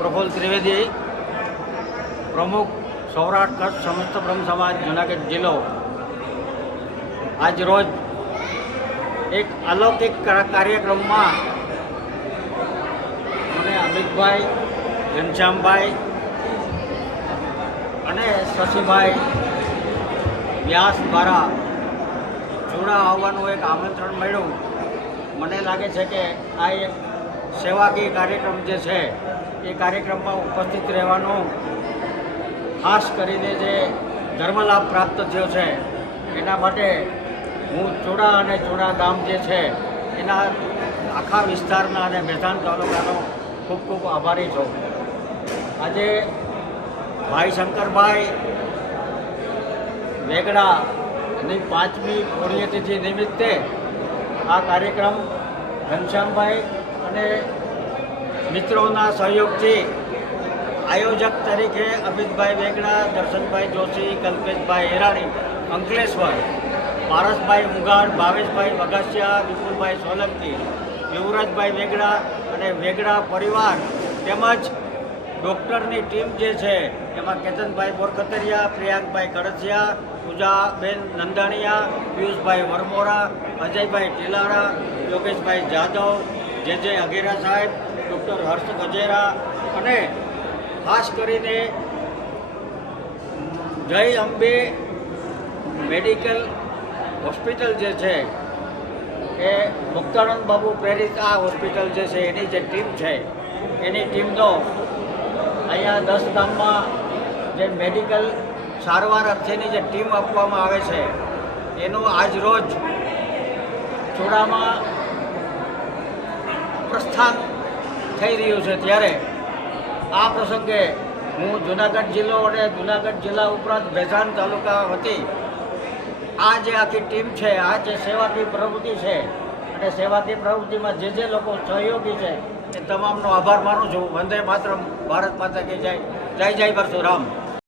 પ્રફુલ્લ ત્રિવેદી, પ્રમુખ સૌરાષ્ટ્ર કચ્છ સમસ્ત બ્રહ્મ સમાજ જૂનાગઢ જિલ્લો, આજ રોજ એક અલૌકિક કાર્યક્રમમાં મને અમિતભાઈ, ઘનશ્યામભાઈ અને શશીભાઈ વ્યાસ દ્વારા જૂના આવવાનું એક આમંત્રણ મળ્યું. મને લાગે છે કે આ એક સેવાકીય કાર્યક્રમ જે છે એ કાર્યક્રમમાં ઉપસ્થિત રહેવાનું, ખાસ કરીને જે ધર્મલાભ પ્રાપ્ત થયો છે એના માટે હું ચૂડા અને ચૂડા ગામ જે છે એના આખા વિસ્તારના અને મેદાન તાલુકાનો ખૂબ ખૂબ આભારી છું. આજે ભાઈ શંકરભાઈ વેગડાની 5મી પુણ્યતિથિ નિમિત્તે આ કાર્યક્રમ ઘનશ્યામભાઈ અને મિત્રોના સહયોગથી આયોજક તરીકે અમિતભાઈ વેગડા, દર્શનભાઈ જોશી, કલ્પેશભાઈ હિરાણી અંકલેશ્વર, પારસભાઈ ઉગાડ, ભાવેશભાઈ વઘાસિયા, વિપુલભાઈ સોલંકી, યુવરાજભાઈ વેગડા અને વેગડા પરિવાર તેમજ ડૉક્ટરની ટીમ જે છે એમાં કેતનભાઈ બોરખતરિયા, પ્રિયાંકભાઈ કડસિયા, પૂજાબેન નંદાણીયા, પિયુષભાઈ વરમોરા, અજયભાઈ ટીલારા, યોગેશભાઈ જાદવ, જે અઘેરા સાહેબ, ડૉક્ટર હર્ષ ગજેરા અને ખાસ કરીને જય અંબે મેડિકલ હોસ્પિટલ જે છે એ મુક્તાનંદ બાબુ પ્રેરિત આ હોસ્પિટલ જે છે એની જે ટીમ છે એની ટીમનો અહીંયા 10 ગામમાં જે મેડિકલ સારવાર અર્થેની જે ટીમ આપવામાં આવે છે એનું આજ રોજ ચૂડામાં પ્રસ્થાન થઈ રહ્યું છે. ત્યારે આ પ્રસંગે હું જૂનાગઢ જિલ્લો અને જૂનાગઢ જિલ્લા ઉપરાંત ભેજાન તાલુકા વતી આ જે આખી ટીમ છે, આ જે સેવાકીય પ્રવૃત્તિ છે અને સેવાકીય પ્રવૃત્તિમાં જે લોકો સહયોગી છે એ તમામનો આભાર માનું છું. વંદે માતરમ, ભારત માતા કી જય, જય જય પરશુરામ.